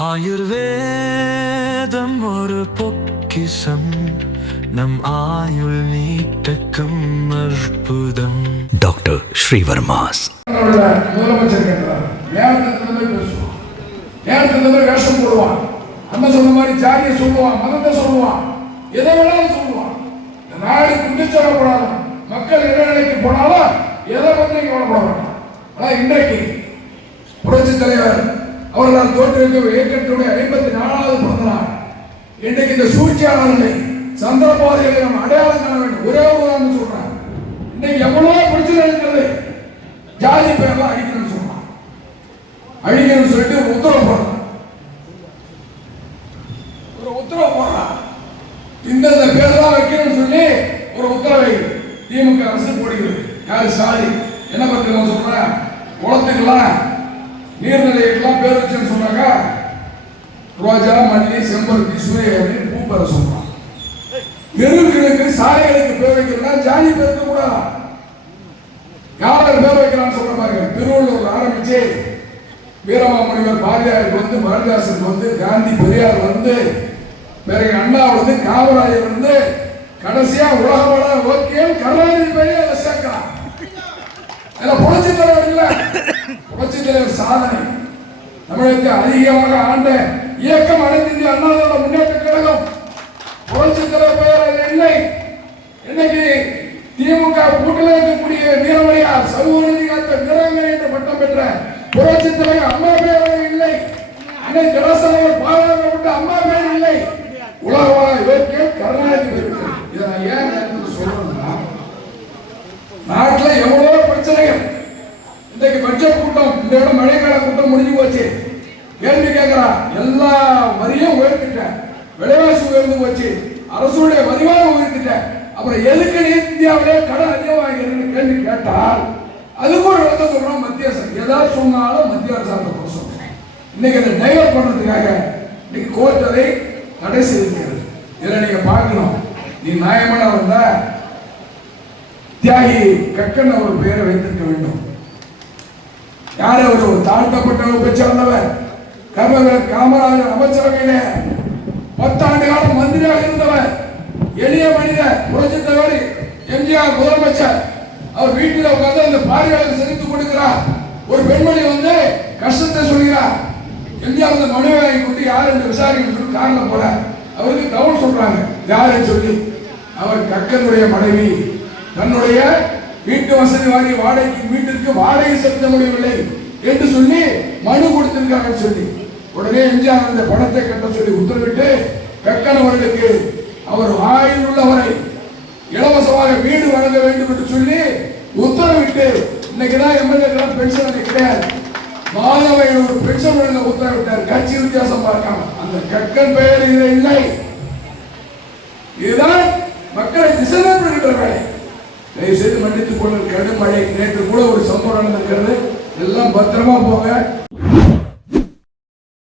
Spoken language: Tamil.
ஆயுர்வேதம் ஒரு பொக்கிஷம் நம் ஆயுள் நீட்டக்கும் அற்புதம். டாக்டர் ஸ்ரீவர்மாஸ் முதலமைச்சர் கேட்கிறார். நேரத்துக்கு வேஷம் போடுவான், அண்ணன் சொன்ன மாதிரி ஜாதியை சொல்லுவான், மதத்தை சொல்லுவான், எதை வேணாலும் சொல்லுவான். நாடு குண்டிச்சோடப்படாது, மக்கள் என்ன நிலைக்கு போனாலும் எதை பற்றி கவலைப்பட மாட்டான். ஆனா இன்றைக்கு புரட்சி தலைவர் அவர்களால் தோற்றுவிக்க இயக்கத்துடைய 54வது பிறந்த நாள். இன்றைக்கு இந்த சூழ்ச்சியாளர்களை சந்திரபாதைகளை நம்ம அடையாளம் காண வேண்டும். ஒரே ஒரு உதாரணம் சொல்றேன். இன்னைக்கு எவ்வளவோ பிரச்சனை இருக்கிறது, ஜாதி பெயர்லாம் அழிக்கணும்னு சொல்றான், அழிக்கணும்னு சொல்லிட்டு ஒரு உத்தரவு போடுறான். இந்த பேரெல்லாம் வைக்கணும்னு சொல்லி ஒரு உத்தரவை திமுக அரசு போடுகிறது. யாரு ஸ்டாலின் என்ன பத்தி நான் சொல்றேன், குளத்துக்கெல்லாம் நீர்நிலைகள்லாம் பேர் வச்சுன்னு சொன்னாங்க, ரோஜா, மல்லி, செம்பருத்தி, சூரிய அப்படின்னு பூ பெற சொல்றான். தெருவுகளுக்கு சாலைகளுக்கு பேர் வைக்கிறதா ஜாதி பேருக்கு கூட யாரும் பேர் வைக்கிறான்னு சொல்ற பாருங்க. திருவள்ளூர்ல ஆரம்பிச்சு வீரமாமுனிவர் பாரதியாருக்கு வந்து, பாரதிதாசனுக்கு வந்து, காந்தி பெரியார் வந்து, பிறகு அண்ணா வந்து, காமராஜர் வந்து, கடைசியா உலகமான ஓகேம் கருணாநிதி பெரிய அதை சேர்க்கிறான். புரட்சி தலைவர் இல்ல, புரட்சி தலைவர் சாதனை. தமிழகத்தை அதிகமாக ஆண்ட இயக்கம் அனைத்து இந்திய அண்ணா முன்னேற்ற கழகம். புரட்சி தலைவர் பெயர் இல்லை. இன்னைக்கு திமுக கூட்டில் இருக்கக்கூடிய வீரமணியார் சமூக நீதி காத்த வீரங்கள் என்று பட்டம் பெற்ற புரட்சி தலைவர் அம்மா பெயர் இல்லை. அன்னை ஜனசனவர் பாராட்டப்பட்ட அம்மா பெயர் இல்லை. உலகமான யோக்கியம் கருணாநிதி பெயர். இதை நான் ஏன் சொல்றேன்னா, நாட்டில் எவ்வளவு பிரச்சனைகள். இன்றைக்கு பட்ஜெட் கூட்டம், இந்த இடம் மழைக்கால கூட்டம் முடிஞ்சு போச்சு. கேள்வி கேட்கிறான், எல்லா வரியும் உயர்த்திட்டேன், விலைவாசி உயர்ந்து போச்சு, அரசுடைய வருவாய் உயர்த்திட்டேன், அப்புறம் எதுக்கு இந்தியாவிலே கடன் அதிகமாகிறது கேள்வி கேட்டால் அதுக்கு ஒரு இடத்த சொல்றோம் மத்திய அரசு. ஏதாவது சொன்னாலும் மத்திய அரசாங்க குறை சொல்றோம். இன்னைக்கு அதை டைவர்ட் பண்றதுக்காக இன்னைக்கு கோர்ட் அதை தடை செய்திருக்கிறது. இதில் நீங்க பார்க்கணும், நீ நியாயமான வந்தா தியாகி கக்கன் அவர் பெயரை வைத்திருக்க வேண்டும். யார் அவர்? ஒரு தாழ்த்தப்பட்ட வகுப்பை சேர்ந்தவர். காமராஜர் அமைச்சரவையில 10 ஆண்டு காலம் மந்திரியாக இருந்தவர், எளிய மனிதர். புரட்சி தலைவர் எம்ஜிஆர் முதலமைச்சர், அவர் வீட்டில் உட்கார்ந்து அந்த பார்வையாளர் செலுத்தி கொடுக்கிறார். ஒரு பெண்மணி வந்து கஷ்டத்தை சொல்கிறார். எம்ஜிஆர் அந்த மனுவை வாங்கி கொண்டு யார் என்று விசாரிக்க சொல்லி காரணம் போற அவருக்கு கவுன் சொல்றாங்க. யாருன்னு சொல்லி அவர் கக்கனுடைய மனைவி தன்னுடைய வீட்டு வசதி வாரிய வாடகைக்கு வீட்டிற்கு வாடகை செலுத்த முடியவில்லை என்று சொல்லி மனு கொடுத்திருக்காங்க சொல்லி உடனே எம்ஜிஆர் அந்த பணத்தை கட்ட சொல்லி உத்தரவிட்டு கக்கன் அவர்களுக்கு அவர் ஆயுள் உள்ளவரை இலவசமாக வீடு வழங்க வேண்டும் என்று சொல்லி உத்தரவிட்டு இன்னைக்குதான் எம்எல்ஏ பென்ஷன் கிடையாது, மாதவை ஒரு பென்ஷன் வழங்க உத்தரவிட்டார். கட்சி வித்தியாசம் பார்க்காம அந்த கக்கன் பெயர் இது இல்லை. இதுதான் மக்களை திசை திருப்புகிற வேலை. தயவு செய்து மன்னித்துக் கொள்ள. கடும் மழை நேற்று கூட ஒரு சம்பவம் நடந்திருக்கிறது. எல்லாம் பத்திரமா போங்க.